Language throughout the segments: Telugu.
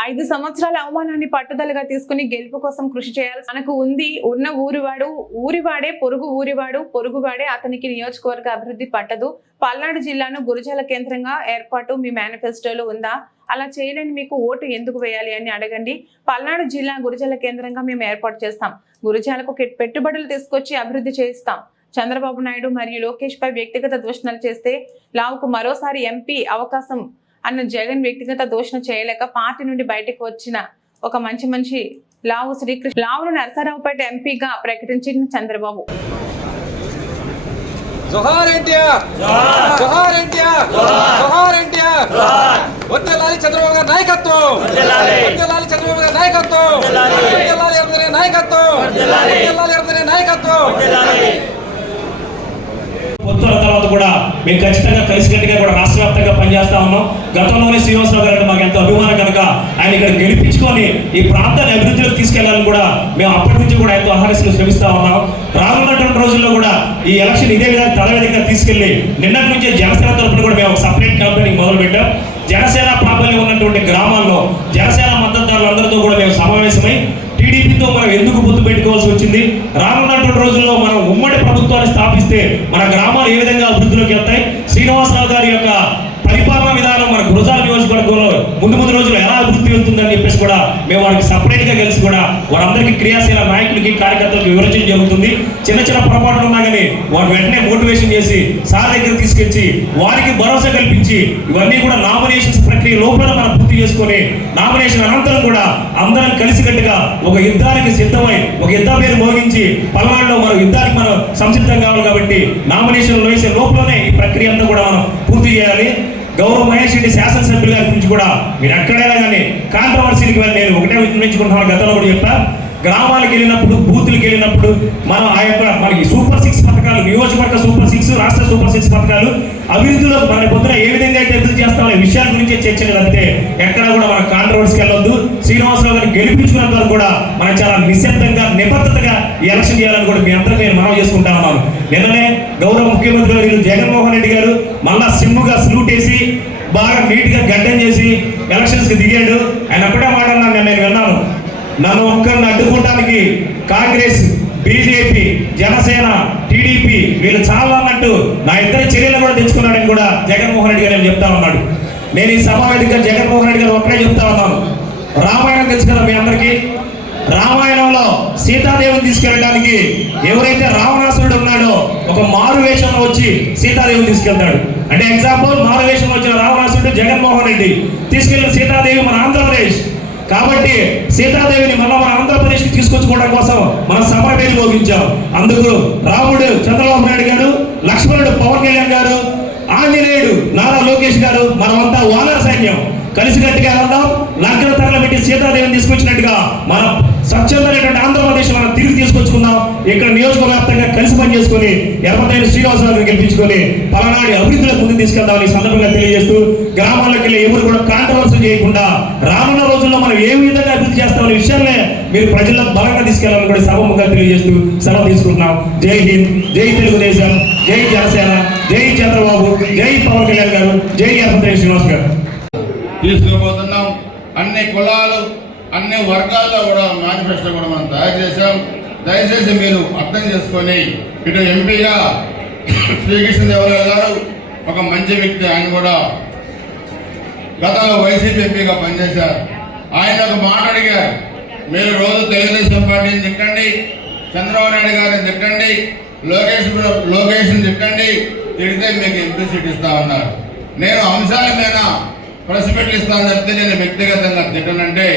5 సంవత్సరాల అవమానాన్ని పట్టుదలగా తీసుకుని గెలుపు కోసం కృషి చేయాలి. మనకు ఉన్న ఊరివాడే పొరుగు ఊరివాడు, పొరుగువాడే అతనికి నియోజకవర్గ అభివృద్ధి పట్టదు. పల్నాడు జిల్లాను గురుజాల కేంద్రంగా ఏర్పాటు మీ మేనిఫెస్టోలో ఉందా? అలా చేయలేని మీకు ఓటు ఎందుకు వేయాలి అని అడగండి. పల్నాడు జిల్లా గురుజాల కేంద్రంగా మేము ఏర్పాటు చేస్తాం. గురుజాలకు పెట్టుబడులు తీసుకొచ్చి అభివృద్ధి చేయిస్తాం. చంద్రబాబు నాయుడు మరియు లోకేష్ పై వ్యక్తిగత దూషణలు చేస్తే లావుకు మరోసారి ఎంపీ అవకాశం అన్న జగన్ వ్యక్తిగత దూషణ చేయలేక పార్టీ నుండి బయటకు వచ్చిన ఒక మంచి లావు శ్రీకృష్ణ లావును నరసరావుపేట ఎంపీగా ప్రకటించిన చంద్రబాబు. జోహార్ ఎన్టీఆర్, జోహార్ ఎన్టీఆర్, జోహార్ ఎన్టీఆర్. వర్ధిల్లాలి చంద్రబాబు గారి నాయకత్వం, వర్ధిల్లాలి చంద్రబాబు గారి నాయకత్వం, వర్ధిల్లాలి అందరి నాయకత్వం, వర్ధిల్లాలి అందరి నాయకత్వం. పొత్తుల తర్వాత కూడా మేము ఖచ్చితంగా కలిసికట్టుగా కూడా రాష్ట్ర వ్యాప్తంగా పనిచేస్తా ఉన్నాం. గతంలోనే శ్రీనివాసరావు గారు మాకు ఎంతో అభిమానం కనుక ఆయన ఇక్కడ గెలిపించుకొని ఈ ప్రాంతాన్ని అభివృద్ధిలోకి తీసుకెళ్లాలని కూడా మేము అప్పటి నుంచి కూడా ఎంతో ఆహ్వానిస్తూ శ్రమిస్తా ఉన్నాం. రానున్నటువంటి రోజుల్లో కూడా ఈ ఎలక్షన్ ఇదే విధంగా తలవేదిగా తీసుకెళ్లి నిన్నటి నుంచే జనసేన తరఫున కూడా మేము ఒక సపరేట్ క్యాంపెయినింగ్ మొదలు పెట్టాం. జనసేన ప్రాబల్యం ఉన్నటువంటి గ్రామాల్లో జనసేన మద్దతుదారులందరితో కూడా మేము సమావేశమై టీడీపీతో మనం ఎందుకు పొత్తు పెట్టుకోవాల్సి వచ్చింది, రానున్నటువంటి రోజుల్లో మనం ఉమ్మడి ప్రభుత్వాన్ని స్థాపిస్తే మన గ్రామాలు ఏ విధంగా అభివృద్ధిలోకి వెళ్తాయి, శ్రీనివాసరావు గారి యొక్క పరిపాలనా విధానం మన గురజాల నియోజకవర్గంలో ముందు రోజులు ఎలా అభివృద్ధి వెళ్తుందని చెప్పేసి కూడా మేము వారికి సపరేట్ గా కలిసి కూడా వారందరికీ క్రియాశీల నాయకులకి కార్యకర్తలకు వివరించడం జరుగుతుంది. చిన్న పొరపాట్లు ఉన్నా కానీ వారు వెంటనే మోటివేషన్ చేసి సార్ దగ్గర తీసుకొచ్చి వారికి భరోసా కల్పించి ఇవన్నీ కూడా నామినేషన్స్ ప్రక్రియ లోపల మనం పూర్తి చేసుకొని నామినేషన్ అనంతరం కూడా అందరం కలిసికట్టుగా ఒక యుద్ధానికి సిద్ధమై ఒక యుద్ధ పేరు మోగించి పల్నాడులో మనం యుద్ధానికి మనం సంసిద్ధం కావాలి. కాబట్టి నామినేషన్ వేసే లోపలనే ఈ ప్రక్రియ అంతా కూడా మనం పూర్తి చేయాలి. గౌరవ మహేష్ రెడ్డి శాసనసభ్యుల గారి గురించి కూడా మీరు ఎక్కడైనా కానీ కాంట్రవర్సీకి వెళ్ళి నేను ఒకటే విన్నవించుకుంటున్నాను. గతంలో కూడా చెప్పా, గ్రామాలకు వెళ్ళినప్పుడు బూతులకు వెళ్ళినప్పుడు మనం ఆ యొక్క మనకి సూపర్ 6 పథకాలు, నియోజకవర్గ సూపర్ 6, రాష్ట్ర సూపర్ 6 పథకాలు అభివృద్ధిలో మన పొద్దున ఏ విధంగా అయితే అభివృద్ధి చేస్తామనే విషయాల గురించి చర్చలు తప్పితే ఎక్కడ కూడా మన కాంట్రవర్సీకి వెళ్ళొద్దు. శ్రీనివాసరావు గారిని గెలిపించుకున్నంత వరకు కూడా మనం చాలా నిశ్శబ్దంగా నిబద్ధతగా ఈ ఎలక్షన్ చేయాలని కూడా మీ అందరికీ నేను మనవి చేసుకుంటా ఉన్నాను. నిన్ననే గౌరవ ముఖ్యమంత్రి గారు జగన్మోహన్ రెడ్డి గారు మళ్ళా సిమ్ముగా సల్యూట్ వేసి బాగా నీట్ గా గడ్డం చేసి ఎలక్షన్స్ కి దిగాడు. ఆయన అక్కడే మాట నేను విన్నాను, నన్ను ఒక్కరిని అడ్డుకోవడానికి కాంగ్రెస్, బీజేపీ, జనసేన, టీడీపీ వీళ్ళు చాలా అన్నట్టు నా ఇద్దరు చర్యలు కూడా తెచ్చుకున్నాడని కూడా జగన్మోహన్ రెడ్డి గారు చెప్తా ఉన్నాడు. నేను ఈ సమావేశంగా జగన్మోహన్ రెడ్డి గారు ఒక్కడే చెప్తా ఉన్నాను, రామాయణం తెలుసు కదా మీ అందరికీ, రామాయణంలో సీతాదేవిని తీసుకెళ్ళడానికి ఎవరైతే రావణాసురుడు ఉన్నాడో ఒక మారు వేషంలో వచ్చి సీతాదేవిని తీసుకెళ్తాడు. అంటే ఎగ్జాంపుల్, మారు వేషంలో వచ్చిన రావణాసురుడు జగన్మోహన్ రెడ్డి, తీసుకెళ్లిన సీతాదేవి మన ఆంధ్రప్రదేశ్. కాబట్టి సీతాదేవిని మళ్ళీ మన ఆంధ్రప్రదేశ్ కి తీసుకొచ్చుకోవడం కోసం మన సభ పేరు మోగించాం. అందుకు రాముడు చంద్రబాబు నాయుడు గారు, లక్ష్మణుడు పవన్ కళ్యాణ్ గారు, ఆంజనేయుడు నారా లోకేష్ గారు, మనమంతా వానర సైన్యం కలిసికట్టుగా వెళ్దాం. లంకను తగలబెట్టి సీతాదేవిని తీసుకొచ్చినట్టుగా మన స్వచ్ఛమైనటువంటి ఆంధ్రప్రదేశ్ మనం తిరిగి తీసుకొచ్చుకుందాం. ఇక్కడ నియోజకవర్గ వ్యాప్తంగా కలిసి పనిచేసుకొని ఎర్రమతైన శ్రీనివాసరావు గెలిపించుకొని పలనాడి అభివృద్ధిలో ముందుకు తీసుకెళ్దామని సందర్భంగా తెలియజేస్తూ, గ్రామాల్లోకి వెళ్ళి ఎవరు కూడా కాంట్రవర్సీ చేయకుండా రానున్న రోజుల్లో మనం ఏ విధంగా అభివృద్ధి చేస్తామనే విషయాన్ని మీరు ప్రజల్లో బలంగా తీసుకెళ్లాలని కూడా సభముగా తెలియజేస్తూ సెలవు తీసుకుంటున్నాం. జై హింద్, జై తెలుగుదేశం, జై జనసేన, జై చంద్రబాబు, జై పవన్ కళ్యాణ్ గారు, జై ఎర్రమతైన శ్రీనివాస్ గారు. తీసుకోబోతున్నాం. అన్ని కులాలు, అన్ని వర్గాల్లో కూడా మేనిఫెస్టో కూడా మనం తయారు చేశాం. దయచేసి మీరు అర్థం చేసుకొని, ఇటు ఎంపీగా శ్రీకృష్ణదేవరాయలు గారు ఒక మంచి వ్యక్తి, ఆయన కూడా గతంలో వైసీపీ ఎంపీగా పనిచేశారు. ఆయన ఒక మాట అడిగారు, మీరు రోజు తెలుగుదేశం పార్టీని తిట్టండి, చంద్రబాబు నాయుడు గారిని తిట్టండి, లోకేష్ని తిట్టండి, తిడితే మీకు ఎంపీ సీట్ ఇస్తా ఉన్నారు. నేను అంశాల మీద ప్రెస్ మీట్లు ఇస్తాను చెప్తే నేను వ్యక్తిగతంగా తిట్టనంటే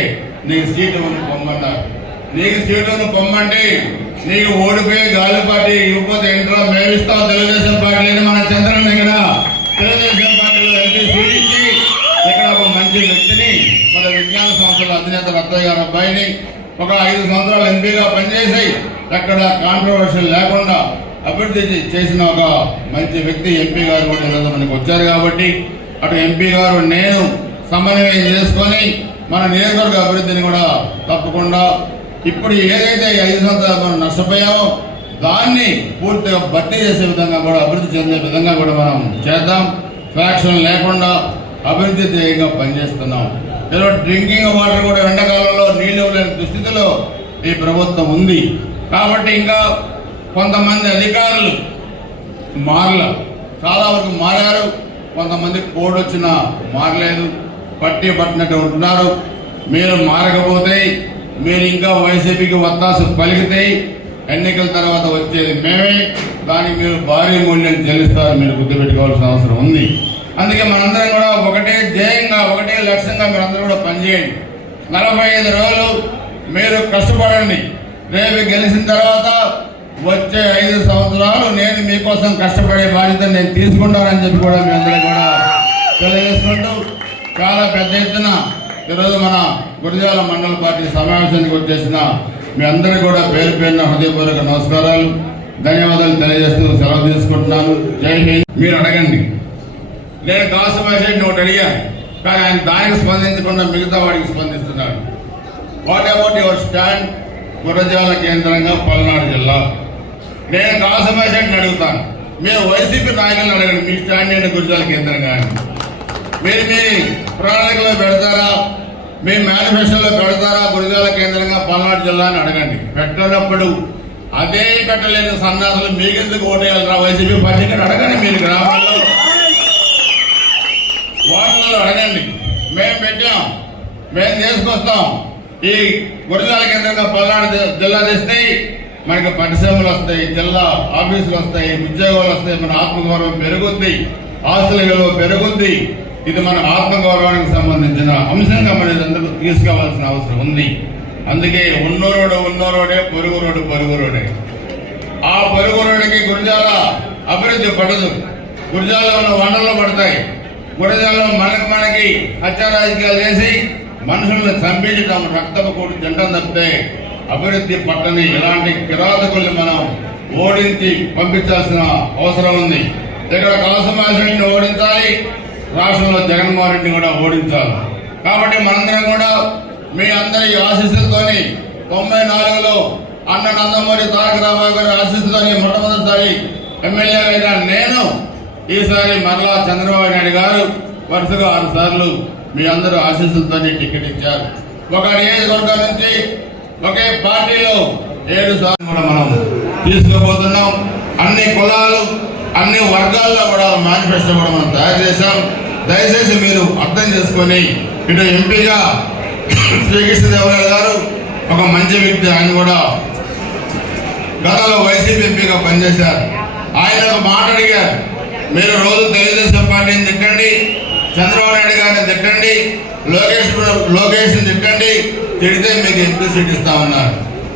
నీకు సీటు పొమ్మన్నారు. నీకు సీటును పొమ్మండి, నీకు ఓడిపోయి గాలి పార్టీ ఇవ్వకపోతే ఇంట్లో మేమిస్తాం తెలుగుదేశం పార్టీని మన చంద్రన్న దగ్గర తెలుగుదేశం పార్టీలో ఎంపీ సీట్ ఇచ్చి ఇక్కడ ఒక మంచి వ్యక్తిని మన విజ్ఞాన సంస్థల అధినేత రత్తయ్య గారి అబ్బాయిని ఒక 5 సంవత్సరాలు ఎంపీగా పనిచేసి ఎక్కడ కాంట్రవర్షియల్ లేకుండా అభివృద్ధి చేసిన ఒక మంచి వ్యక్తి ఎంపీ గారు కూడా ఈరోజు మనకి వచ్చారు. కాబట్టి అటు ఎంపీ గారు నేను సమన్వయం చేసుకొని మన నియోజకవర్గ అభివృద్ధిని కూడా తప్పకుండా ఇప్పుడు ఏదైతే 5 సంవత్సరాలు మనం నష్టపోయామో దాన్ని పూర్తిగా భర్తీ చేసే విధంగా కూడా, అభివృద్ధి చెందే విధంగా కూడా మనం చేద్దాం. ఫ్యాక్షన్ లేకుండా అభివృద్ధి ధ్యేయంగా పనిచేస్తున్నాం. డ్రింకింగ్ వాటర్ కూడా ఎండాకాలంలో నీళ్లు లేని దుస్థితిలో ఈ ప్రభుత్వం ఉంది. కాబట్టి ఇంకా కొంతమంది అధికారులు చాలా వరకు మారారు, కొంతమంది కోడ్ వచ్చినా మారలేదు, పట్టినట్టు ఉంటున్నారు. మీరు మారకపోతే, మీరు ఇంకా వైసీపీకి వత్తాసు పలికితే ఎన్నికల తర్వాత వచ్చేది మేమే, దానికి మీరు భారీ మూల్యం చెల్లిస్తారు, మీరు గుర్తుపెట్టుకోవాల్సిన అవసరం ఉంది. అందుకే మనందరం కూడా ఒకటే ధ్యేయంగా, ఒకటే లక్ష్యంగా మీరందరూ కూడా పనిచేయండి. 45 రోజులు మీరు కష్టపడండి. రేపు గెలిచిన తర్వాత వచ్చే 5 సంవత్సరాలు నేను మీకోసం కష్టపడే బాధ్యత నేను తీసుకుంటానని చెప్పి కూడా మీ అందరూ కూడా తెలియజేసుకుంటూ, చాలా పెద్ద ఎత్తున ఈరోజు మన గురజాల మండల పార్టీ సమావేశానికి వచ్చేసిన మీ అందరికీ కూడా పేరు పేరున హృదయపూర్వక నమస్కారాలు, ధన్యవాదాలు తెలియజేస్తూ సెలవు తీసుకుంటున్నాను. జై హింద్. మీరు అడగండి, నేను కాసుమేషెడ్ని ఒకటి అడిగాను, కానీ ఆయన దానికి స్పందించకుండా మిగతా వాడికి స్పందిస్తున్నాడు. What about your stand Gurajala కేంద్రంగా పల్నాడు జిల్లా? నేను కాసుమేషెడ్ని అడుగుతాను, మీరు వైసీపీ నాయకులను అడగండి, మీ స్టాండ్ ఏంటి గురజాల కేంద్రంగా? మీరు మీ ప్రణాళికలో పెడతారా, మీ మేనిఫెస్టోలో పెడతారా గురజాల కేంద్రంగా పల్నాడు జిల్లా అని అడగండి. పెట్టినప్పుడు అదే పెట్టలేని సన్నాసులు మీకెందుకు ఓటేయాలరా వైసీపీ పార్టీకి అడగండి. మీరు గ్రామాల్లో వార్డులలో అడగండి. మేము పెట్టాం, మేము తీసుకొస్తాం. ఈ గురజాల కేంద్రంగా పల్నాడు జిల్లా తెస్తే మనకి పరిశ్రమలు వస్తాయి, జిల్లా ఆఫీసులు వస్తాయి, ఉద్యోగాలు వస్తాయి, మన ఆత్మగౌరవం పెరుగుద్ది, ఆస్తుల విలువ పెరుగుద్ది. ఇది మన ఆత్మగౌరవానికి సంబంధించిన అంశంగా మనం అందరూ తీసుకోవాల్సిన అవసరం ఉంది. అందుకే ఉన్నోరోడే, పొరుగురోడే. ఆ పొరుగురోడికి గురజాల అభివృద్ధి పడదు. గురజాలలో ఉన్న వనరులు పడతాయి. గురజాలలో మనకి హత్య రాజకీయాలు చేసి మనుషులను చంపించడం, రక్తపు కూడి తింటం తప్పితే అభివృద్ధి పట్టని ఇలాంటి కిరాతకుల్ని మనం ఓడించి పంపించాల్సిన అవసరం ఉంది. ఇక్కడ కాసుమేషెడ్డిని ఓడించాలి, రాష్ట్రంలో జగన్మోహన్ రెడ్డిని కూడా ఓడించాలి. కాబట్టి మనందరం కూడా మీ అందరి ఆశీస్సులతోని 94లో అన్న నందమూరి తారక రామారావు గారి ఆశీస్సులతోని మొట్టమొదటిసారి ఎమ్మెల్యే అయిన నేను ఈసారి మరలా చంద్రబాబు నాయుడు గారు వరుసగా 6 సార్లు మీ అందరూ ఆశీస్సులతోని టికెట్ ఇచ్చారు. ఒక నియోజకవర్గం నుంచి ఒకే పార్టీలో 7 సార్లు కూడా మనం తీసుకోబోతున్నాం. అన్ని కులాలు, అన్ని వర్గాల్లో కూడా మేనిఫెస్టో కూడా మనం తయారు చేశాం. దయచేసి మీరు అర్థం చేసుకొని, ఇటు ఎంపీగా శ్రీకృష్ణదేవరాయలు గారు ఒక మంచి వ్యక్తి, ఆయన కూడా గతంలో వైసీపీ ఎంపీగా పనిచేశారు. ఆయన ఒక మాట అడిగారు, మీరు రోజు తెలుగుదేశం పార్టీని తిట్టండి, చంద్రబాబు నాయుడు గారిని తిట్టండి, లోకేష్ని తిట్టండి, తిడితే మీకు ఎంపీ సీట్ ఇస్తామన్నారు.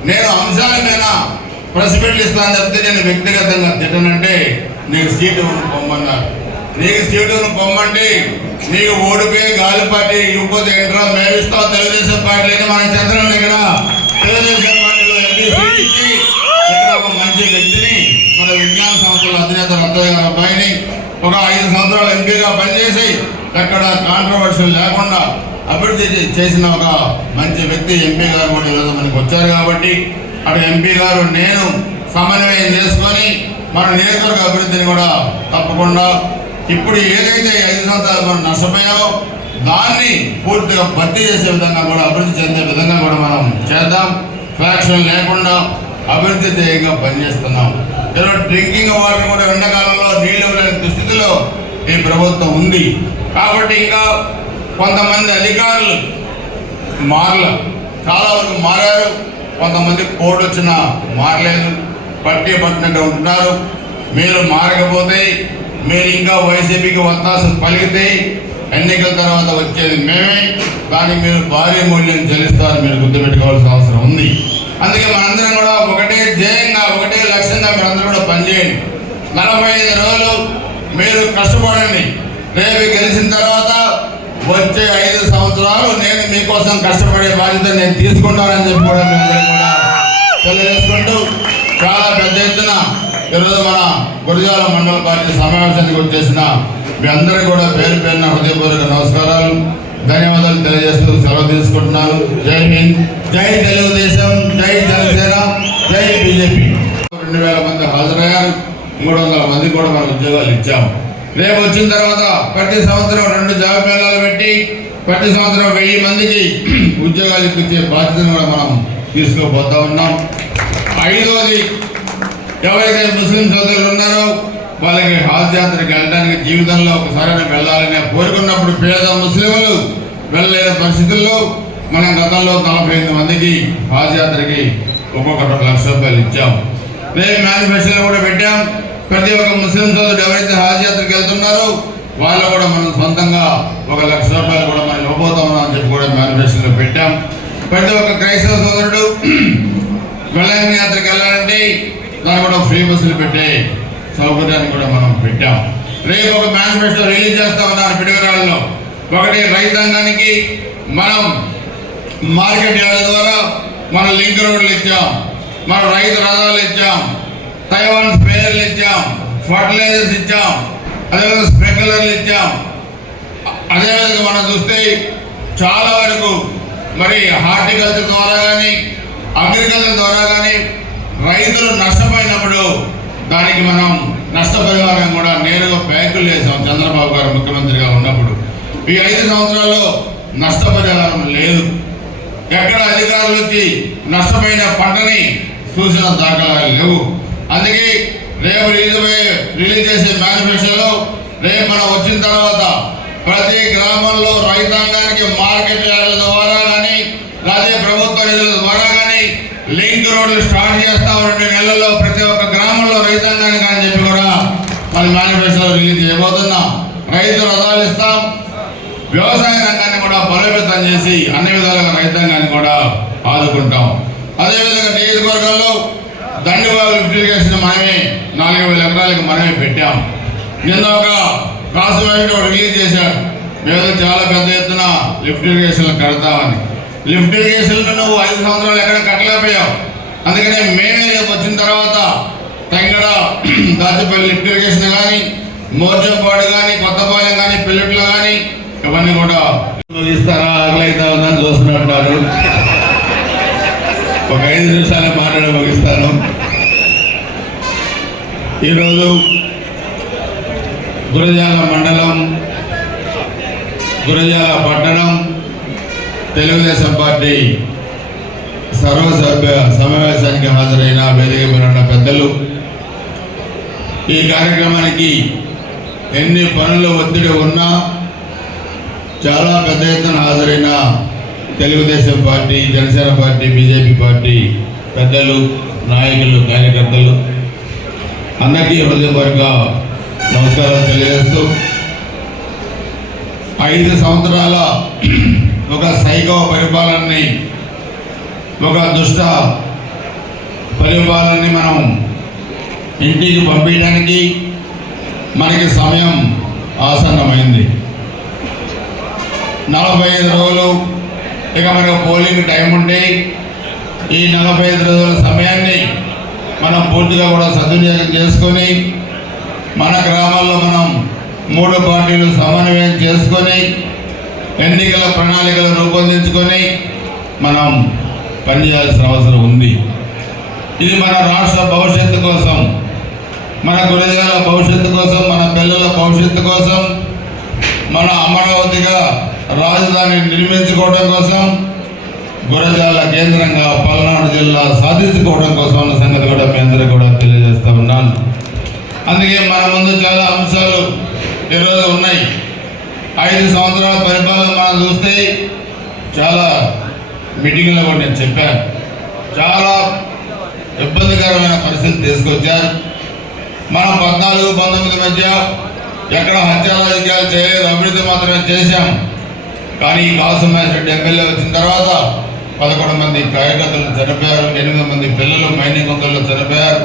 నేను అంశాల మీద ప్రెస్ మీట్లు ఇస్తాను చెప్తే నేను వ్యక్తిగతంగా తిట్టనంటే నీకు సీటు పొమ్మన్నారు. నీకు సీటును పొమ్మంటే నీకు ఓడిపోయి గాలి పార్టీ ఇవ్వకపోతే ఏంట్రా మేము ఇస్తాం తెలుగుదేశం పార్టీకి. మన చంద్రబాబు దగ్గర తెలుగుదేశం పార్టీలో ఎంపీ సీట్ ఇచ్చి ఇక్కడ ఒక మంచి వ్యక్తిని, మన విజ్ఞాన సంస్థల అధినేత రత్తయ్య గారి అబ్బాయిని ఒక 5 సంవత్సరాలు ఎంపీగా పనిచేసి ఎక్కడ కాంట్రవర్షియల్ లేకుండా అభివృద్ధి చేసిన ఒక మంచి వ్యక్తి ఎంపీ గారు కూడా ఈరోజు మనకి వచ్చారు. కాబట్టి అటు ఎంపీ గారు నేను సమన్వయం చేసుకొని మన నియోజకవర్గ అభివృద్ధిని కూడా తప్పకుండా ఇప్పుడు ఏదైతే 5 సంవత్సరాలు మనం నష్టపోయామో దాన్ని పూర్తిగా భర్తీ చేసే విధంగా కూడా, అభివృద్ధి చెందే విధంగా కూడా మనం చేద్దాం. ఫ్యాక్షన్ లేకుండా అభివృద్ధి ధ్యేయంగా పనిచేస్తున్నాం. ఈరోజు డ్రింకింగ్ వాటర్ కూడా ఎండాకాలంలో నీళ్లు లేని దుస్థితిలో ఈ ప్రభుత్వం ఉంది. కాబట్టి ఇంకా కొంతమంది అధికారులు చాలా వరకు మారారు, కొంతమంది కోడ్ వచ్చినా మారలేదు, పట్టినట్టు ఉంటున్నారు. మీరు మారకపోతే, మీరు ఇంకా వైసీపీకి వత్తాసు పలికితే ఎన్నికల తర్వాత వచ్చేది మేమే, దానికి మీరు భారీ మూల్యం చెల్లిస్తారు, మీరు గుర్తుపెట్టుకోవాల్సిన అవసరం ఉంది. అందుకే మనందరం కూడా ఒకటే ధ్యేయంగా, ఒకటే లక్ష్యంగా మీరందరూ కూడా పనిచేయండి. 45 రోజులు మీరు కష్టపడండి. రేపు గెలిచిన తర్వాత వచ్చే 5 సంవత్సరాలు నేను మీకోసం కష్టపడే బాధ్యత నేను తీసుకుంటానని చెప్పి కూడా మీ అందరూ కూడా తెలియజేసుకుంటూ, చాలా పెద్ద ఎత్తున ఈరోజు మన గురజాల మండల పార్టీ సమావేశానికి వచ్చేసిన మీ అందరికీ కూడా పేరు పేరున హృదయపూర్వక నమస్కారాలు, ధన్యవాదాలు తెలియజేస్తూ సెలవు తీసుకుంటున్నాను. జై హింద్, జై తెలుగుదేశం, జై జనసేన, జై బీజేపీ. 2000 మంది హాజరయ్యారు, 300 మంది కూడా మన ఉద్యోగాలు ఇచ్చాము. రేపు వచ్చిన తర్వాత ప్రతి సంవత్సరం 2 జాబ్ మేళాలు పెట్టి ప్రతి సంవత్సరం 1000 మందికి ఉద్యోగాలు ఇప్పించే బాధ్యతను కూడా మనం తీసుకోబోతా ఉన్నాం. 5వది, ఎవరైతే ముస్లిం సోదరులు ఉన్నారో వాళ్ళకి హాజ్ యాత్రకి వెళ్ళడానికి జీవితంలో ఒకసారి వెళ్ళాలని కోరుకున్నప్పుడు పేద ముస్లింలు వెళ్ళలేని పరిస్థితుల్లో మనం గతంలో 48 మందికి హాజ్ యాత్రకి ఒక్కొక్క 1 లక్ష రూపాయలు ఇచ్చాం. రేపు మేనిఫెస్టోలో కూడా పెట్టాం. ప్రతి ఒక్క ముస్లిం సోదరుడు ఎవరైతే హాజ్ యాత్రకి వెళ్తున్నారో వాళ్ళు కూడా మనం సొంతంగా 1 లక్ష రూపాయలు కూడా మనం ఇవ్వబోతామని అని చెప్పి కూడా మేనిఫెస్టోలో పెట్టాం. ప్రతి ఒక్క క్రైస్తవ సోదరుడు వెళ్ళని యాత్రకి వెళ్ళాలంటే దాన్ని కూడా ఫ్రీ బస్సులు పెట్టే సౌకర్యాన్ని కూడా మనం పెట్టాం. రేపు ఒక మేనిఫెస్టో రిలీజ్ చేస్తా ఉన్నారు పిడుగురాళ్ళలో. ఒకటి, రైతాంగానికి మనం మార్కెట్ యార్డ్ ద్వారా మనం లింక్ రోడ్లు ఇచ్చాం, మనం రైతు రథాలు ఇచ్చాం, తైవాన్ స్ప్రేయర్లు ఇచ్చాం, ఫర్టిలైజర్స్ ఇచ్చాం, అదేవిధంగా స్ప్రింక్లర్లు ఇచ్చాం. అదేవిధంగా మనం చూస్తే చాలా వరకు మరి హార్టికల్చర్ ద్వారా కానీ అగ్రికల్చర్ ద్వారా కానీ రైతులు నష్టపోయినప్పుడు దానికి మనం నష్టపరిహారం కూడా నేరుగా బ్యాంకులు వేసాం. చంద్రబాబు గారు ముఖ్యమంత్రిగా ఉన్నప్పుడు ఈ 5 సంవత్సరాల్లో నష్టపరిహారం లేదు. ఎక్కడ అధికారులు వచ్చి నష్టపోయిన పంటని చూసిన దాఖలాలు లేవు. అందుకే రేపు రిలీజ్ చేసే మేనిఫెస్టోలో రేపు మనం వచ్చిన తర్వాత ప్రతి గ్రామంలో రైతాంగానికి మార్కెట్ యార్డుల ద్వారా కానీ అదే ప్రభుత్వ నిధుల ద్వారా కానీ లింక్ రోడ్లు స్టార్ట్ చేస్తాం. 2 నెలల్లో ప్రతి ఒక్క గ్రామంలో రైతాంగానికి అని చెప్పి కూడా మన మేనిఫెస్టోలో రిలీజ్ చేయబోతున్నాం. రైతు రథాలు ఇస్తాం. వ్యవసాయ రంగాన్ని కూడా బలోపేతం చేసి అన్ని విధాలుగా రైతాంగాన్ని కూడా ఆదుకుంటాం. అదేవిధంగా నియోజకవర్గంలో దండిబాబు లిఫ్ట్ ఇరిగేషన్ మనమే 4000 ఎకరాలకు మనమే పెట్టాం. నిన్న ఒక కాసువేట్ రిలీజ్ చేశాడు. మేము చాలా పెద్ద ఎత్తున లిఫ్ట్ ఇరిగేషన్లు కడతామని. లిఫ్ట్ ఇరిగేషన్లు నువ్వు 5 సంవత్సరాలు ఎక్కడ కట్టలేకపోయావు. అందుకనే మేమే రేపు వచ్చిన తర్వాత తెంగడ దాచిపల్లి లిఫ్ట్ ఇరిగేషన్ కానీ, మోర్జంపాడు కానీ, కొత్తపాలెం కానీ, పిల్లట్లు కానీ ఇవన్నీ కూడా ఇస్తారా ఆకలైతా ఉందని చూస్తున్నట్టున్నారు. ఒక 5 నిమిషాలు మాట్లాడి ముగిస్తాను. ఈరోజు గురజాల మండలం, గురజాల పట్టణం తెలుగుదేశం పార్టీ సర్వసభ్య సమావేశానికి హాజరైన వేదిక మీద ఉన్న పెద్దలు, ఈ కార్యక్రమానికి ఎన్ని పనులు ఒత్తిడి ఉన్నా చాలా పెద్ద ఎత్తున హాజరైన Telugu Desam party, Janasena party, BJP party పెద్దలు, నాయకులు, కార్యకర్తలు అందరికీ హృదయపూర్వక నమస్కారాలు తెలియజేస్తూ 5 సంవత్సరాల ఒక సైకో పరిపాలనని, ఒక దుష్ట పరిపాలనని మనం ఇంటికి పంపించడానికి మనకి సమయం ఆసన్నమైంది. 45 రోజులు ఇక మనకు పోలింగ్ టైం ఉంటే ఈ 45 రోజుల సమయాన్ని మనం పూర్తిగా కూడా సద్వినియోగం చేసుకొని మన గ్రామాల్లో మనం 3 పార్టీలు సమన్వయం చేసుకొని ఎన్నికల ప్రణాళికలు రూపొందించుకొని మనం పనిచేయాల్సిన అవసరం ఉంది. ఇది మన రాష్ట్ర భవిష్యత్తు కోసం, మన గురజాల భవిష్యత్తు కోసం, మన పిల్లల భవిష్యత్తు కోసం, మన అమరావతిగా రాజధాని నిర్మించుకోవడం కోసం, గురజాల కేంద్రంగా పల్నాడు జిల్లా సాధించుకోవడం కోసం అన్న సంగతి కూడా మీ అందరూ కూడా తెలియజేస్తూ ఉన్నాను. అందుకే మన ముందు చాలా అంశాలు ఈరోజు ఉన్నాయి. 5 సంవత్సరాల పరిపాలన మనం చూస్తే చాలా మీటింగ్లో కూడా నేను చెప్పాను, చాలా ఇబ్బందికరమైన పరిస్థితి తీసుకొచ్చారు. మనం 14-19 మధ్య ఎక్కడ హత్యా రాజకీయాలు చేయలేదు, అభివృద్ధి మాత్రమే చేశాం. కానీ కాసుమహేష్ రెడ్డి ఎమ్మెల్యే వచ్చిన తర్వాత 11 మంది కార్యకర్తలు చనిపోయారు, 8 మంది పిల్లలు మైనింగ్ గుంతల్లో చనిపోయారు,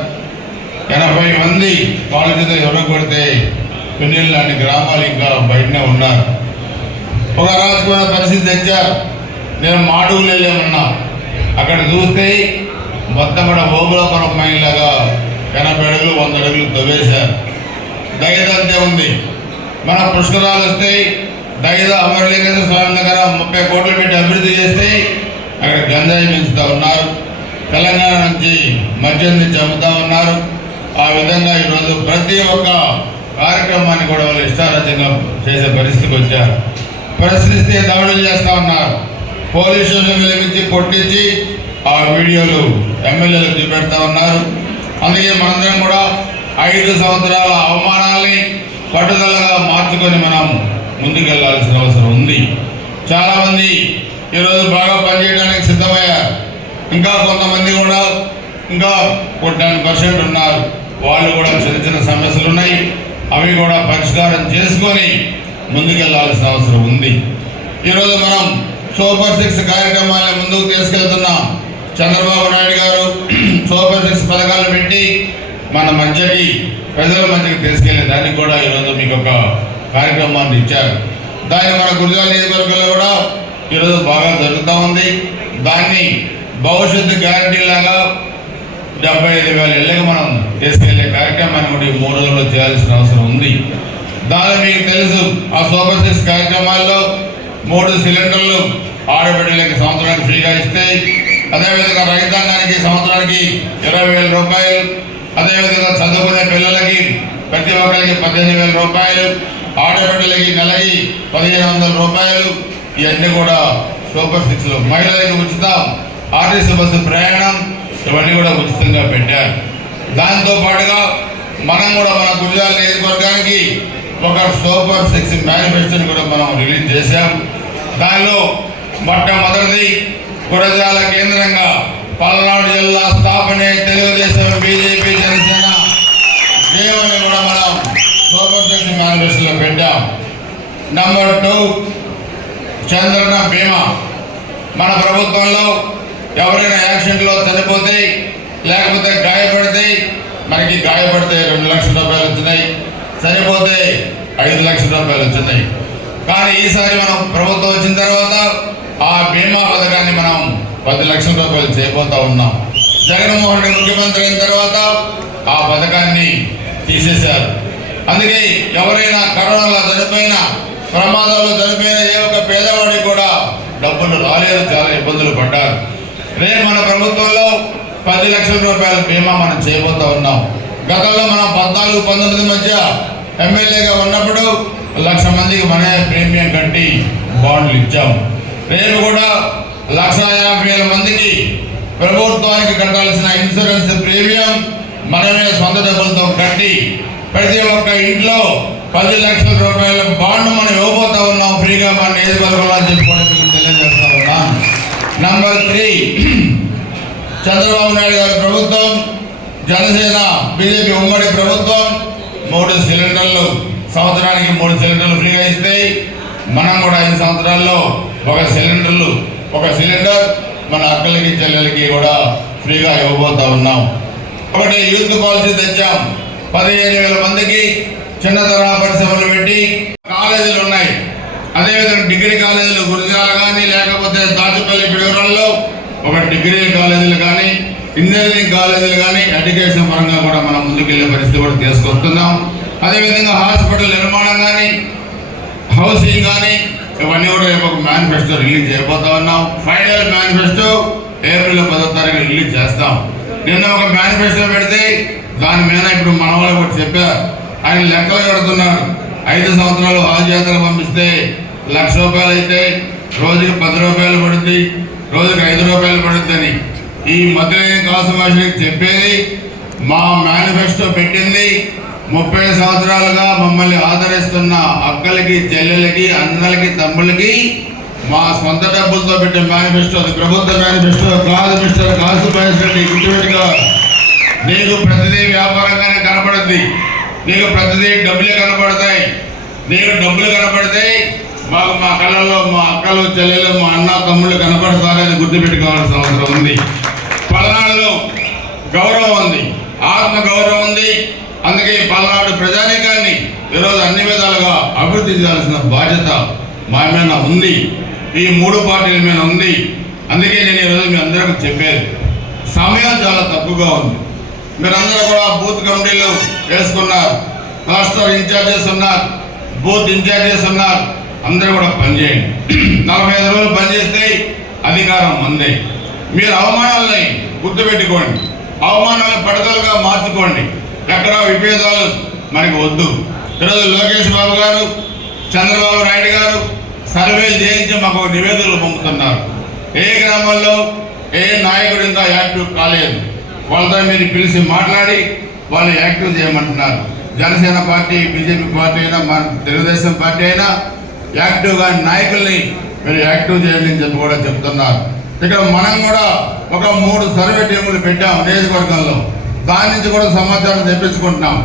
80 మంది పాలిటీతో ఎవరు కొడితే పిన్నెల్ లాంటి గ్రామాలు ఇంకా బయటనే ఉన్నారు. ఒక రాజకీయ పరిస్థితి తెచ్చారు. నేను మాడుగులు వెళ్ళామన్నా, అక్కడ చూస్తే మొత్తం కూడా ఓబులాపురం మైన్ లాగా 80 అడుగులు 100 అడుగులు తవ్వేశారు. దయదంతే ఉంది. మన పుష్కరాలు వస్తే దైద అమరలింగేశ్వర స్వామి దగ్గర 30 కోట్లు పెట్టి అభివృద్ధి చేస్తే అక్కడ గంజాయి పెంచుతూ ఉన్నారు. తెలంగాణ నుంచి మద్యం నుంచి అమ్ముతూ ఉన్నారు. ఆ విధంగా ఈరోజు ప్రతి ఒక్క కార్యక్రమాన్ని కూడా వాళ్ళు ఇష్టారాజ్యంగా చేసే పరిస్థితికి వచ్చారు. పరిస్థితి దాడులు చేస్తూ ఉన్నారు. పోలీస్ స్టేషన్ పిలిపించి కొట్టించి ఆ వీడియోలు ఎమ్మెల్యేలకు చూపెడతా ఉన్నారు. అందుకే మనందరం కూడా 5 సంవత్సరాల అవమానాల్ని పట్టుదలగా మార్చుకొని మనం ముందుకెళ్లాల్సిన అవసరం ఉంది. చాలామంది ఈరోజు బాగా పనిచేయడానికి సిద్ధమయ్యారు. ఇంకా కొంతమంది కూడా ఇంకా 10% ఉన్నారు. వాళ్ళు కూడా చిన్న చిన్న సమస్యలు ఉన్నాయి. అవి కూడా పరిష్కారం చేసుకొని ముందుకెళ్లాల్సిన అవసరం ఉంది. ఈరోజు మనం సూపర్ 6 కార్యక్రమాలను ముందుకు తీసుకెళ్తున్నాం. చంద్రబాబు నాయుడు గారు సూపర్ 6 పథకాలను పెట్టి మన మధ్యకి ప్రజల మధ్యకి తీసుకెళ్లే దానికి కూడా ఈరోజు మీకు ఒక కార్యక్రమాన్ని ఇచ్చారు. దాన్ని మన గురజాల నియోజకవర్గంలో కూడా ఈరోజు బాగా జరుగుతూ ఉంది. దాన్ని భవిష్యత్తు గ్యారంటీ లాగా 75,000 ఇళ్ళకి మనం తీసుకెళ్లే కార్యక్రమాన్ని కూడా 3 రోజుల్లో చేయాల్సిన అవసరం ఉంది. దానిలో మీకు తెలుసు, ఆ సూపర్ 6 కార్యక్రమాల్లో 3 సిలిండర్లు ఆడబిడ్డలకి సంవత్సరానికి ఫ్రీగా ఇస్తే, అదేవిధంగా రైతాంగానికి సంవత్సరానికి 20,000 రూపాయలు, అదేవిధంగా చదువుకునే పిల్లలకి ప్రతి ఒక్కరికి 18,000 రూపాయలు, ఆడబిడ్డలకి నెలకి 1,500 రూపాయలు. ఇవన్నీ కూడా సూపర్ 6లో మహిళలకి ఉచితం, ఆర్టీసీ బస్సు ప్రయాణం, ఇవన్నీ కూడా ఉచితంగా పెట్టారు. దాంతో పాటుగా మనం కూడా మన గురజాల నియోజకవర్గానికి ఒక సూపర్ 6 మేనిఫెస్టోని కూడా మనం రిలీజ్ చేశాం. దానిలో మొట్టమొదటిది గురజాల కేంద్రంగా పల్నాడు జిల్లా స్థాపనే తెలుగుదేశం, బీజేపీ, జనసేన దేవుని కూడా మనం సూపర్ 6 మేనిఫెస్టోలో పెట్టాం. నెంబర్ 2 చంద్రన్న బీమా. మన ప్రభుత్వంలో ఎవరైనా యాక్సిడెంట్లో చనిపోతే లేకపోతే గాయపడితే, మనకి గాయపడితే 2 లక్షల రూపాయలు వచ్చినాయి, చనిపోతే 5 లక్షల రూపాయలు వచ్చినాయి. కానీ ఈసారి మనం ప్రభుత్వం వచ్చిన తర్వాత ఆ బీమా పథకాన్ని మనం 10 లక్షల రూపాయలు చేయబోతా ఉన్నాం. జగన్మోహన్ రెడ్డి ముఖ్యమంత్రి అయిన తర్వాత ఆ పథకాన్ని తీసేశారు. అందుకే ఎవరైనా కరోనాలో చనిపోయినా, ప్రమాదాల్లో చనిపోయిన ఏ ఒక్క పేదవాడికి కూడా డబ్బులు రాలేదు, చాలా ఇబ్బందులు పడ్డారు. రేపు మన ప్రభుత్వంలో 10 లక్షల రూపాయల బీమా మనం చేయబోతా ఉన్నాం. గతంలో మనం 14-19 మధ్య ఎమ్మెల్యేగా ఉన్నప్పుడు 1,00,000 మందికి మనమే ప్రీమియం కట్టి బాండ్లు ఇచ్చాం. రేపు కూడా 1,50,000 మందికి ప్రభుత్వానికి కట్టాల్సిన ఇన్సూరెన్స్ ప్రీమియం మనమే సొంత డబ్బులతో కట్టి ప్రతి ఒక్క ఇంట్లో 10 లక్షల రూపాయల బాండ్ మనం ఇవ్వబోతా ఉన్నాం ఫ్రీగా మన నియోజకవర్గంలో అని చెప్పుకోవడం తెలియజేస్తా ఉన్నాం. నెంబర్ 3 చంద్రబాబు నాయుడు గారి ప్రభుత్వం, జనసేన బీజేపీ ఉమ్మడి ప్రభుత్వం 3 సిలిండర్లు సంవత్సరానికి 3 సిలిండర్లు ఫ్రీగా ఇస్తే, మనం కూడా 5 సంవత్సరాల్లో ఒక సిలిండర్ మన అక్కలకి చెల్లెలకి కూడా ఫ్రీగా ఇవ్వబోతా ఉన్నాం. ఒకటి యూత్ పాలసీ తెచ్చాం. 15,000 మందికి చిన్న తరహా పరిశ్రమలు పెట్టి కాలేజీలు ఉన్నాయి. అదేవిధంగా డిగ్రీ కాలేజీలు గురజాల కానీ లేకపోతే దాచుపల్లి పిడుగురాల్లో ఒక డిగ్రీ కాలేజీలు కానీ ఇంజనీరింగ్ కాలేజీలు కానీ ఎడ్యుకేషన్ పరంగా కూడా మనం ముందుకెళ్లే పరిస్థితి కూడా తీసుకొస్తున్నాం. అదేవిధంగా హాస్పిటల్ నిర్మాణం కానీ హౌసింగ్ కానీ ఇవన్నీ కూడా రేపు ఒక మేనిఫెస్టో రిలీజ్ చేయబోతా ఉన్నాం. ఫైనల్ మేనిఫెస్టో ఏప్రిల్ 10వ తారీఖు రిలీజ్ చేస్తాం. నిన్న ఒక మేనిఫెస్టో పెడితే దాని మీద ఇప్పుడు మన వాళ్ళు కూడా చెప్పారు, ఆయన లెక్కలు కడుతున్నాడు. 5 సంవత్సరాలు హాజ్ యాత్ర పంపిస్తే 1,00,000 రూపాయలు అయితే రోజుకి 10 రూపాయలు పడుద్ది, రోజుకి 5 రూపాయలు పడుద్దని ఈ మధ్యలో కాసుమాషికి చెప్పేది. మా మేనిఫెస్టో పెట్టింది 30 సంవత్సరాలుగా మమ్మల్ని ఆదరిస్తున్న అక్కలకి, చెల్లెలకి, అన్నలకి, తమ్ముళ్ళకి మా సొంత డబ్బులతో పెట్టే మేనిఫెస్టో. అది ప్రభుత్వ మేనిఫెస్టో కాదు మిస్టర్ కాసుమాషి రెడ్డి. గుర్తుపెట్టుగా, నీకు ప్రతిదీ వ్యాపారంగానే కనపడుద్ది, నీకు ప్రతిదీ డబ్బులే కనపడతాయి. నీకు డబ్బులు కనపడితే మాకు మా కళ్ళల్లో మా అక్కలు, చెల్లెలు, మా అన్న, తమ్ముళ్ళు కనపడతారని గుర్తుపెట్టుకోవాల్సిన అవసరం ఉంది. పల్నాడులో గౌరవం ఉంది, ఆత్మ గౌరవం ఉంది. అందుకే పల్నాడు ప్రజానీకాన్ని ఈరోజు అన్ని విధాలుగా అభివృద్ధి చేయాల్సిన బాధ్యత మా మీద ఉంది, ఈ 3 పార్టీల మీద ఉంది. అందుకే నేను ఈరోజు మీ అందరికీ చెప్పేది, సమయం చాలా తక్కువగా ఉంది. మీరందరూ కూడా బూత్ కమిటీలు వేసుకున్నారు, క్లస్టర్ ఇన్ఛార్జెస్ ఉన్నారు, బూత్ ఇన్ఛార్జెస్ ఉన్నారు. అందరూ కూడా పనిచేయండి. 45 రోజులు పనిచేస్తే అధికారం ఉంది. మీరు అవమానాలని గుర్తుపెట్టుకోండి, అవమానాలను పట్టుదలగా మార్చుకోండి. ఎక్కడ విభేదాలు మనకి వద్దు. ఈరోజు లోకేష్ బాబు గారు, చంద్రబాబు నాయుడు గారు సర్వేలు చేయించి మాకు నివేదికలు పంపుతున్నారు. ఏ గ్రామాల్లో ఏ నాయకుడు ఇంకా యాక్టివ్ కాలేదు, వాళ్ళతో మీరు పిలిచి మాట్లాడి వాళ్ళు యాక్టివ్ చేయమంటున్నారు. జనసేన పార్టీ, బీజేపీ పార్టీ అయినా, మన తెలుగుదేశం పార్టీ అయినా యాక్టివ్గా నాయకుల్ని మీరు యాక్టివ్ చేయండి అని చెప్పి కూడా చెప్తున్నారు. ఇక్కడ మనం కూడా ఒక 3 సర్వే టీములు పెట్టాం నియోజకవర్గంలో. దాని నుంచి కూడా సమాచారం తెప్పించుకుంటున్నాం.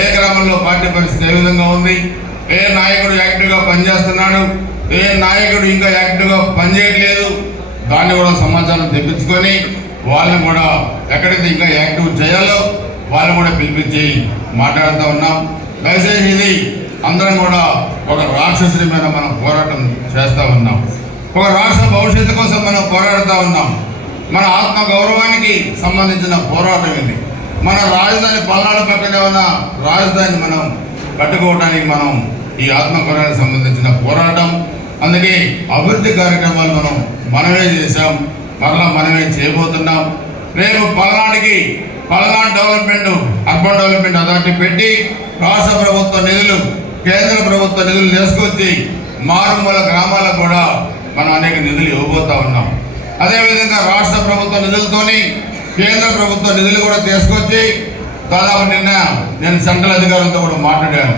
ఏ గ్రామంలో పార్టీ పరిస్థితి ఏ విధంగా ఉంది, ఏ నాయకుడు యాక్టివ్గా పనిచేస్తున్నాడు, ఏ నాయకుడు ఇంకా యాక్టివ్గా పనిచేయట్లేదు, దాన్ని కూడా సమాచారం తెప్పించుకొని వాళ్ళని కూడా ఎక్కడైతే ఇంకా యాక్టివ్ చేయాలో వాళ్ళని కూడా పిలిపించి మాట్లాడుతూ ఉన్నాం. దయచేసి ఇది అందరం కూడా ఒక రాక్షసుడి మీద మనం పోరాటం చేస్తూ ఉన్నాం. ఒక రాష్ట్ర భవిష్యత్తు కోసం మనం పోరాడుతూ ఉన్నాం. మన ఆత్మ గౌరవానికి సంబంధించిన పోరాటం ఇది. మన రాజధాని పల్నాడు పక్కనే ఉన్న రాజధాని మనం కట్టుకోవడానికి మనం ఈ ఆత్మ గౌరవానికి సంబంధించిన పోరాటం. అందుకే అభివృద్ధి కార్యక్రమాలు మనమే చేశాం, మరలా మనమే చేయబోతున్నాం. రేపు Palnadu development, urban development authority పెట్టి రాష్ట్ర ప్రభుత్వ నిధులు, కేంద్ర ప్రభుత్వ నిధులు తీసుకొచ్చి మారుమూల గ్రామాలకు కూడా మనం అనేక నిధులు ఇవ్వబోతా ఉన్నాం. అదేవిధంగా రాష్ట్ర ప్రభుత్వ నిధులతోని కేంద్ర ప్రభుత్వ నిధులు కూడా తీసుకొచ్చి దాదాపు నేను సెంట్రల్ అధికారులతో కూడా మాట్లాడాను.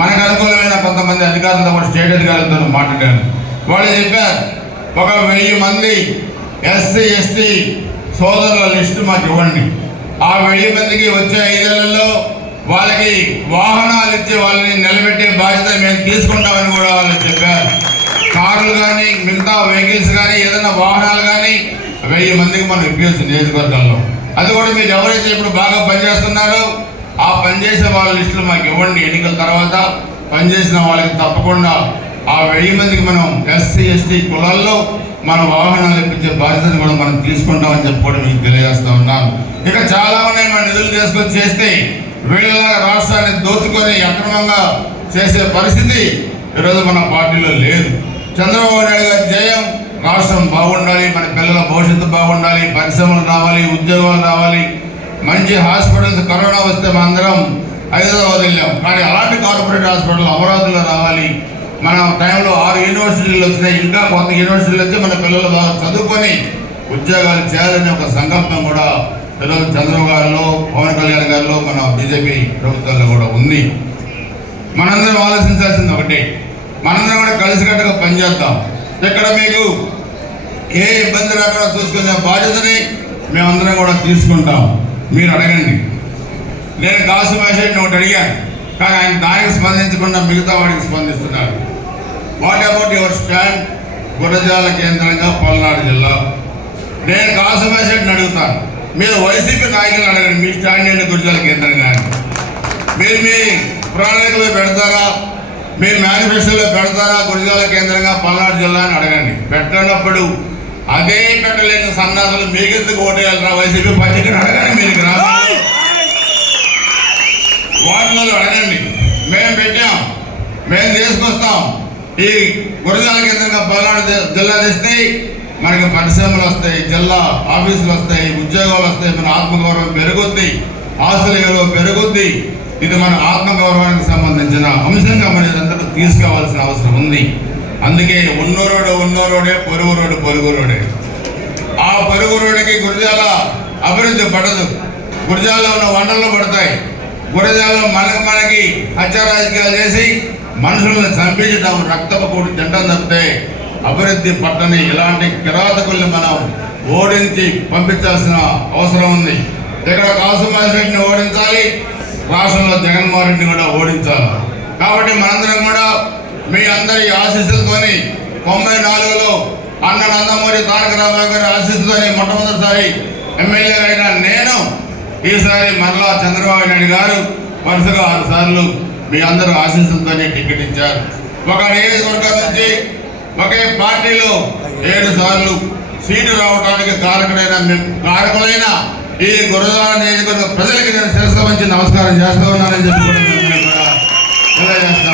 మనకు అనుకూలమైన కొంతమంది అధికారులతో కూడా స్టేట్ అధికారులతో మాట్లాడాను. వాళ్ళు చెప్పారు, ఒక 1000 మంది ఎస్సీ ఎస్టీ సోదరుల లిస్టు మాకు ఇవ్వండి. ఆ 1000 మందికి వచ్చే 5 ఏళ్లలో వాళ్ళకి వాహనాలు ఇచ్చి వాళ్ళని నిలబెట్టే బాధ్యత మేము తీసుకుంటామని కూడా వాళ్ళు చెప్పారు. కార్లు కానీ మిగతా వెహికల్స్ కానీ ఏదైనా వాహనాలు కానీ 1000 మందికి మనం ఇప్పించు నియోజకవర్గాల్లో. అది కూడా మీరు ఎవరైతే ఇప్పుడు బాగా పనిచేస్తున్నారో ఆ పనిచేసే వాళ్ళ లిస్టులు మాకు ఇవ్వండి. ఎన్నికల తర్వాత పనిచేసిన వాళ్ళకి తప్పకుండా ఆ 1000 మందికి మనం ఎస్సీ ఎస్టీ కులాల్లో మన వాహనాలు ఇప్పించే బాధ్యతను కూడా మనం తీసుకుంటామని చెప్పి కూడా మీకు తెలియజేస్తూ ఉన్నాను. ఇక చాలా ఉన్నాయి మన నిధులు తీసుకొని చేస్తే వీళ్ళలాగా రాష్ట్రాన్ని దోచుకొని అక్రమంగా చేసే పరిస్థితి ఈరోజు మన పార్టీలో లేదు. చంద్రబాబు నాయుడు గారి జయం, రాష్ట్రం బాగుండాలి, మన పిల్లల భవిష్యత్తు బాగుండాలి, పరిశ్రమలు రావాలి, ఉద్యోగాలు రావాలి, మంచి హాస్పిటల్స్. కరోనా వస్తే మనందరం హైదరాబాద్ వెళ్ళాం, కానీ అలాంటి కార్పొరేట్ హాస్పిటల్ అమరావతిలో రావాలి. మన టైంలో 6 యూనివర్సిటీలు వచ్చినాయి, ఇంకా కొత్త యూనివర్సిటీలు వచ్చి మన పిల్లలు బాగా చదువుకొని ఉద్యోగాలు చేయాలనే ఒక సంకల్పం కూడా ఈరోజు చంద్రబాబు గారిలో, పవన్ కళ్యాణ్ గారిలో, మన బీజేపీ ప్రభుత్వాల్లో కూడా ఉంది. మనందరం ఆలోచించాల్సింది ఒకటే, మనందరం కూడా కలిసికట్టుగా పనిచేద్దాం. ఇక్కడ మీకు ఏ ఇబ్బంది రాకుండా చూసుకునే బాధ్యతని మేమందరం కూడా తీసుకుంటాం. మీరు అడగండి. నేను కాసు మేషేట్ని ఒకటి అడిగాను, కానీ ఆయన దానికి స్పందించకుండా మిగతా వాడికి స్పందిస్తున్నారు. What about your stand Gurajala కేంద్రంగా పల్నాడు జిల్లా? నేను కాసు మేషేట్ని అడుగుతాను, మీరు వైసీపీ నాయకులను అడగండి, మీ స్టాండ్ ఏంటి గురజాల కేంద్రంగా? మీరు మీ ప్రణాళికలో పెడతారా, మీ మేనిఫెస్టోలో పెడతారా గురజాల కేంద్రంగా పల్నాడు జిల్లా అని అడగండి. పెట్టినప్పుడు అదే పెట్టలేని సన్నాసులు మీకెందుకు ఓటేయాలరా వైసీపీ పార్టీకి అడగండి. మీరు గ్రామాల్లో వాటిలో అడగండి. మేము పెట్టాం, మేము తీసుకొస్తాం. ఈ గురజాల కేంద్రంగా పల్నాడు జిల్లా తెస్తే మనకి పరిశ్రమలు వస్తాయి, జిల్లా ఆఫీసులు వస్తాయి, ఉద్యోగాలు వస్తాయి, మన ఆత్మగౌరవం పెరుగుద్ది, ఆస్తుల విలువ పెరుగుద్ది. ఇది మన ఆత్మగౌరవానికి సంబంధించిన అంశంగా మన ఇదంతా తీసుకోవాల్సిన అవసరం ఉంది. అందుకే ఉన్నోరోడే పొరుగురోడే. ఆ పొరుగురోడికి గురజాల అభివృద్ధి పడదు, గురజాలలో ఉన్న వనరులు పడతాయి. గురజాలలో మనకి హత్య రాజకీయాలు చేసి మనుషులను చంపించడం, రక్తపు కూడి తింటం తప్పితే అభివృద్ధి పట్టని ఇలాంటి కిరాతకుల్ని మనం ఓడించి పంపించాల్సిన అవసరం ఉంది. ఇక్కడ కాసుమారెడ్డిని ఓడించాలి, రాష్ట్రంలో జగన్మోహన్ రెడ్డిని కూడా ఓడించాలి. కాబట్టి మనందరం కూడా మీ అందరి ఆశీస్సులతోని 94లో అన్న నందమూరి తారక రామారావు గారి ఆశీస్సుతోని మొట్టమొదటిసారి ఎమ్మెల్యే అయిన నేను ఈసారి మరలా చంద్రబాబు నాయుడు గారు వరుసగా 6 సార్లు మీ అందరూ ఆశీస్సులతోనే టికెట్ ఇచ్చారు. ఒక నియోజకవర్గం నుంచి ఒకే పార్టీలో 7 సార్లు సీటు రావడానికి కారకులైన ఈ గురజాల నియోజకవర్గ ప్రజలకి నేను శిరస్సు వంచి నమస్కారం చేస్తూ ఉన్నానని చెప్పి కూడా తెలియజేస్తాను.